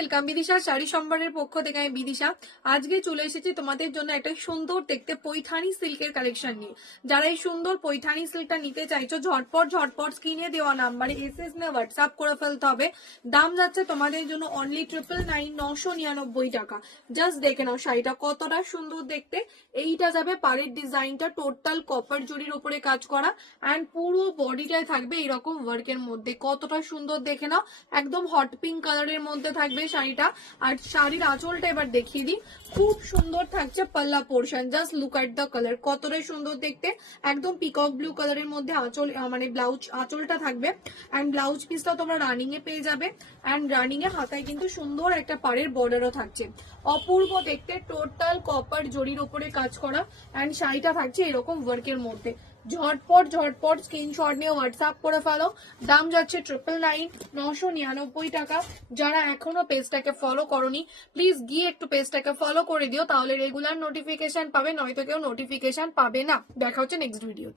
Welcome Bidisha sari সম্ভারের পক্ষ থেকে আমি বিদিশা। আজকে চলে এসেছি তোমাদের জন্য একটা সুন্দর দেখতে পৈঠানি সিল্কের কালেকশন নিয়ে। যারা এই সুন্দর পৈঠানি সিল্কটা নিতে চাইছো ঝটপট ঝটপট স্ক্রিনে দেওয়া নাম্বারে এসএস না হোয়াটসঅ্যাপ করে ফেলতে হবে। দাম যাচ্ছে তোমাদের জন্য অনলি 999 টাকা। জাস্ট দেখে নাও শাড়িটা কতটা সুন্দর দেখতে। এইটা যাবে পাড়ের ডিজাইনটা টোটাল কপার জরির উপরে কাজ করা অ্যান্ড পুরো বডিটায় থাকবে এরকম ওয়ার্কের মধ্যে। কতটা সুন্দর দেখে নাও, একদম হট পিঙ্ক কালারের মধ্যে থাকবে শাড়িটা। আর শাড়ির আঁচলটা এবার দেখিয়ে দিই, খুব সুন্দর থাকছে পাল্লা portion. Just look at the colour, কতটা সুন্দর দেখতে। একদম পিকক ব্লু কালারের মধ্যে আঁচল মানে ব্লাউজ আঁচলটা থাকবে অ্যান্ড ব্লাউজ পিসটা তোমরা রানিং এ পেয়ে যাবে অ্যান্ড রানিং এ হাতায় কিন্তু সুন্দর একটা পাড়ের বর্ডারও থাকছে। অপূর্ব দেখতে, টোটাল কপার জরির উপরে কাজ করা অ্যান্ড শাড়িটা থাকছে এরকম ওয়ার্কের মধ্যে। ঝটপট ঝটপট স্ক্রিনশট নিয়ে হোয়াটসঅ্যাপ করে ফেলো। দাম যাচ্ছে 999 টাকা। যারা এখনো পেজটাকে ফলো করোনি প্লিজ গিয়ে একটু পেজটাকে ফলো করে দিও, তাহলে রেগুলার নোটিফিকেশন পাবে, নয়তো কেউ নোটিফিকেশন পাবে না। দেখা হচ্ছে নেক্সট ভিডিওতে।